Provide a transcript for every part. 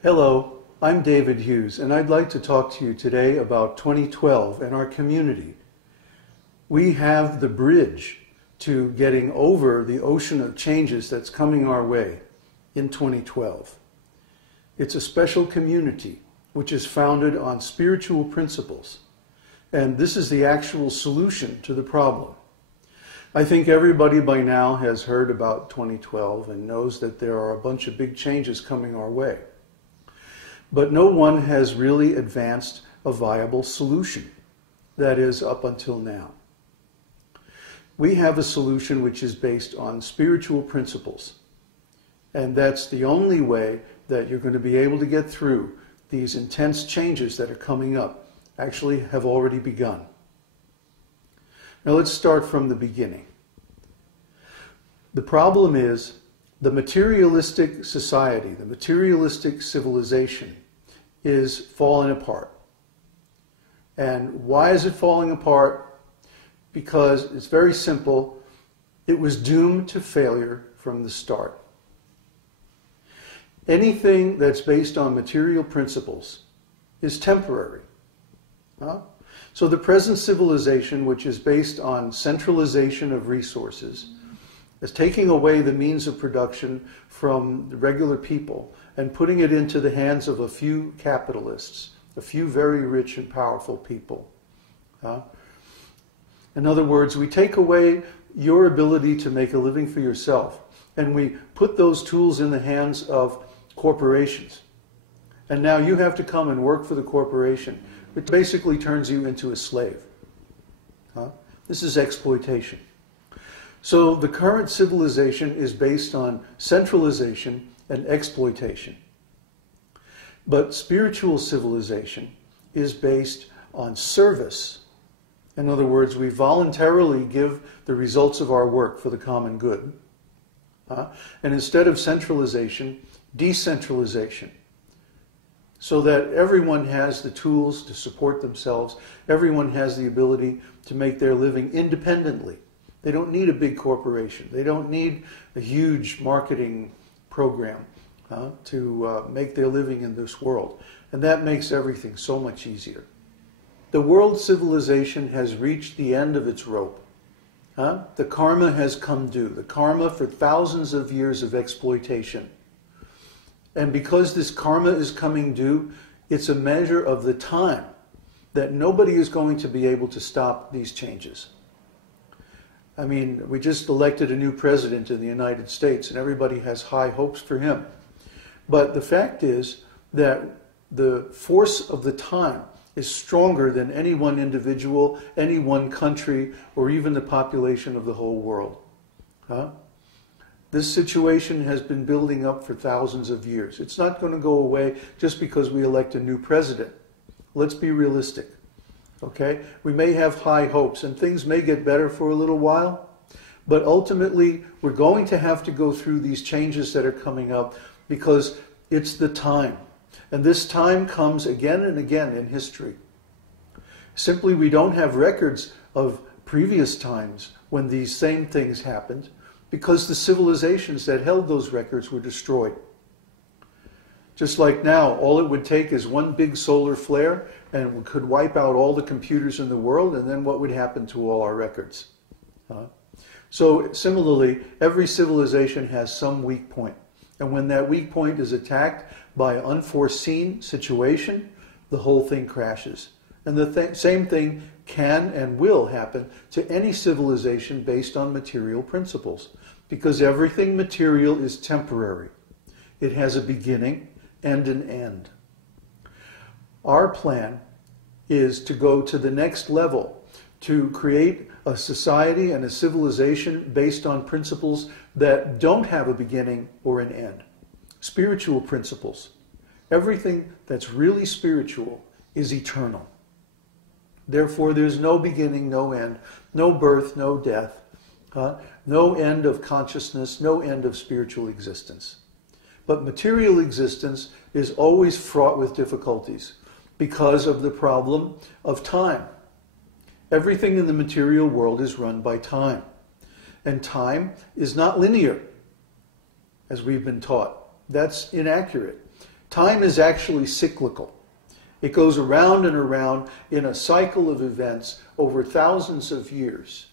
Hello, I'm David Hughes, and I'd like to talk to you today about 2012 and our community. We have the bridge to getting over the ocean of changes that's coming our way in 2012. It's a special community which is founded on spiritual principles, and this is the actual solution to the problem. I think everybody by now has heard about 2012 and knows that there are a bunch of big changes coming our way. But no one has really advanced a viable solution, that is, up until now. We have a solution which is based on spiritual principles, and that's the only way that you're going to be able to get through these intense changes that are coming up, actually have already begun. Now let's start from the beginning. The problem is the materialistic society, the materialistic civilization is falling apart. And why is it falling apart? Because it's very simple. It was doomed to failure from the start. Anything that's based on material principles is temporary. So the present civilization, which is based on centralization of resources, is taking away the means of production from the regular people and putting it into the hands of a few capitalists, a few very rich and powerful people. In other words, we take away your ability to make a living for yourself, and we put those tools in the hands of corporations. And now you have to come and work for the corporation, which basically turns you into a slave. This is exploitation. So the current civilization is based on centralization and exploitation. But spiritual civilization is based on service. In other words, we voluntarily give the results of our work for the common good. And instead of centralization, decentralization. So that everyone has the tools to support themselves. Everyone has the ability to make their living independently. They don't need a big corporation. They don't need a huge marketing program to make their living in this world. And that makes everything so much easier. The world civilization has reached the end of its rope. The karma has come due. The karma for thousands of years of exploitation. And because this karma is coming due, it's a measure of the time that nobody is going to be able to stop these changes. I mean, we just elected a new president in the United States, and everybody has high hopes for him. But the fact is that the force of the time is stronger than any one individual, any one country, or even the population of the whole world. This situation has been building up for thousands of years. It's not going to go away just because we elect a new president. Let's be realistic. Okay? We may have high hopes and things may get better for a little while, but ultimately we're going to have to go through these changes that are coming up because it's the time. And this time comes again and again in history. Simply, we don't have records of previous times when these same things happened because the civilizations that held those records were destroyed. Just like now, all it would take is one big solar flare and we could wipe out all the computers in the world, and then what would happen to all our records? So similarly, every civilization has some weak point. And when that weak point is attacked by an unforeseen situation, the whole thing crashes. And the same thing can and will happen to any civilization based on material principles, because everything material is temporary. It has a beginning and an end. Our plan is to go to the next level, to create a society and a civilization based on principles that don't have a beginning or an end. Spiritual principles. Everything that's really spiritual is eternal. Therefore, there's no beginning, no end, no birth, no death, no end of consciousness, no end of spiritual existence. But material existence is always fraught with difficulties because of the problem of time. Everything in the material world is run by time. And time is not linear, as we've been taught. That's inaccurate. Time is actually cyclical. It goes around and around in a cycle of events over thousands of years.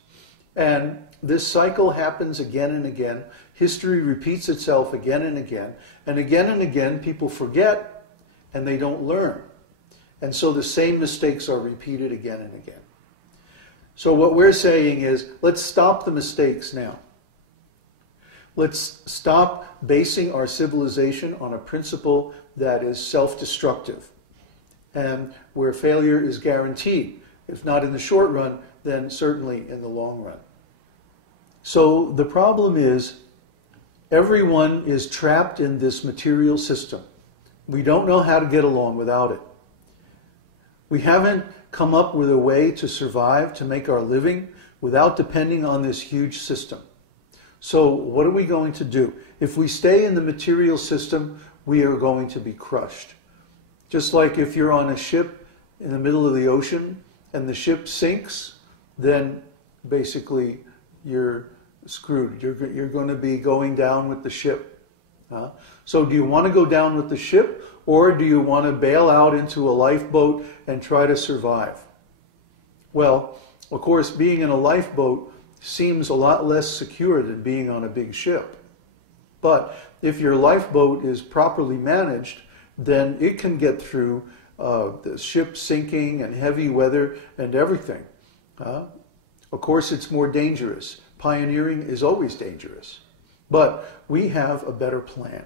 And this cycle happens again and again. History repeats itself again and again. And again people forget and they don't learn. And so the same mistakes are repeated again and again. So what we're saying is, let's stop the mistakes now. Let's stop basing our civilization on a principle that is self-destructive and where failure is guaranteed. If not in the short run, then certainly in the long run. So the problem is, everyone is trapped in this material system. We don't know how to get along without it. We haven't come up with a way to survive, to make our living, without depending on this huge system. So what are we going to do? If we stay in the material system, we are going to be crushed. Just like if you're on a ship in the middle of the ocean and the ship sinks, then basically you're screwed. You're going to be going down with the ship. So do you want to go down with the ship, or do you want to bail out into a lifeboat and try to survive? Well, of course, being in a lifeboat seems a lot less secure than being on a big ship. But if your lifeboat is properly managed, then it can get through the ship sinking and heavy weather and everything. Of course, it's more dangerous. Pioneering is always dangerous. But we have a better plan.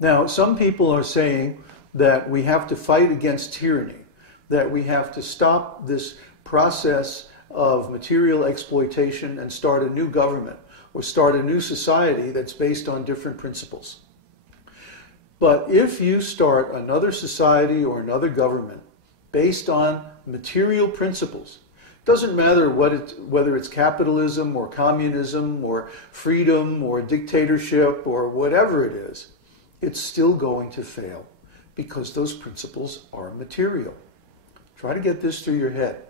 Now, some people are saying that we have to fight against tyranny, that we have to stop this process of material exploitation and start a new government or start a new society that's based on different principles. But if you start another society or another government based on material principles, it doesn't matter whether it's capitalism or communism or freedom or dictatorship or whatever it is, it's still going to fail because those principles are material. Try to get this through your head.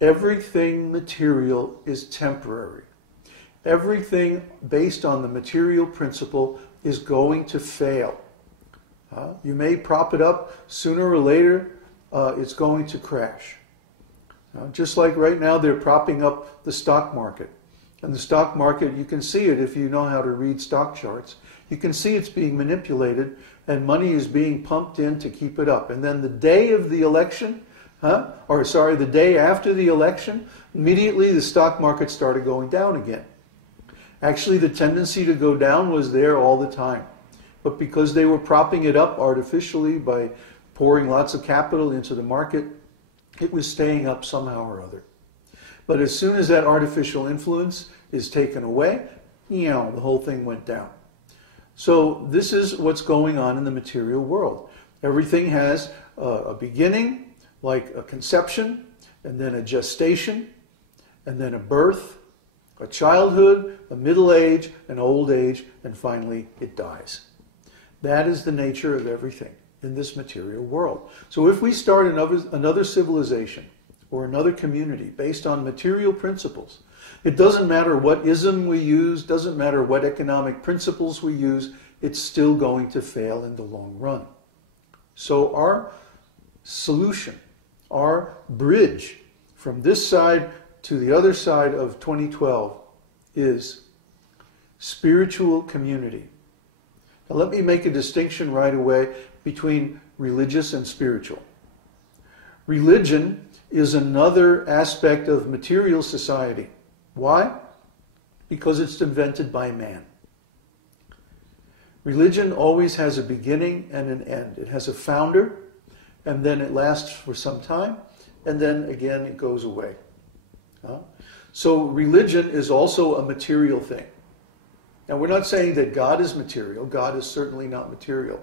Everything material is temporary. Everything based on the material principle is going to fail. You may prop it up, sooner or later it's going to crash. Just like right now they're propping up the stock market. And the stock market, you can see it if you know how to read stock charts. You can see it's being manipulated and money is being pumped in to keep it up. And then the day of the election, the day after the election, immediately the stock market started going down again. Actually, the tendency to go down was there all the time. But because they were propping it up artificially by pouring lots of capital into the market, it was staying up somehow or other. But as soon as that artificial influence is taken away, the whole thing went down. So this is what's going on in the material world. Everything has a beginning, like a conception, and then a gestation, and then a birth, a childhood, a middle age, an old age, and finally it dies. That is the nature of everything in this material world. So if we start another civilization or another community based on material principles, it doesn't matter what ism we use, doesn't matter what economic principles we use, it's still going to fail in the long run. So our solution, our bridge from this side to the other side of 2012 is spiritual community. Now let me make a distinction right away between religious and spiritual. Religion is another aspect of material society. Why? Because it's invented by man. Religion always has a beginning and an end. It has a founder, and then it lasts for some time, and then again it goes away. So religion is also a material thing. Now we're not saying that God is material. God is certainly not material.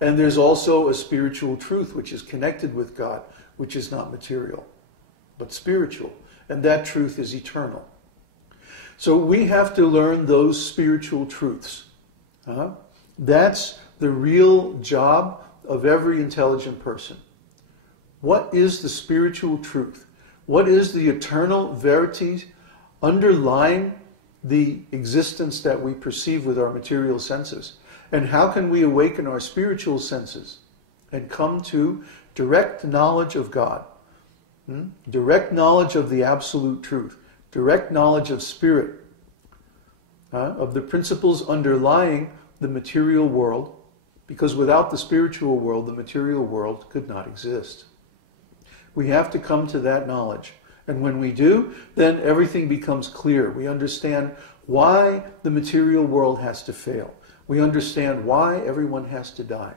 And there's also a spiritual truth which is connected with God, which is not material, but spiritual. And that truth is eternal. So we have to learn those spiritual truths. That's the real job of every intelligent person. What is the spiritual truth? What is the eternal verity underlying the existence that we perceive with our material senses? And how can we awaken our spiritual senses and come to direct knowledge of God? Direct knowledge of the absolute truth. Direct knowledge of spirit. Of the principles underlying the material world. Because without the spiritual world, the material world could not exist. We have to come to that knowledge. And when we do, then everything becomes clear. We understand why the material world has to fail. We understand why everyone has to die.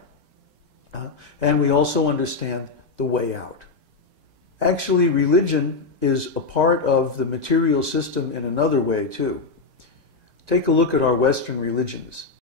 And we also understand the way out. Actually, religion is a part of the material system in another way too. Take a look at our Western religions.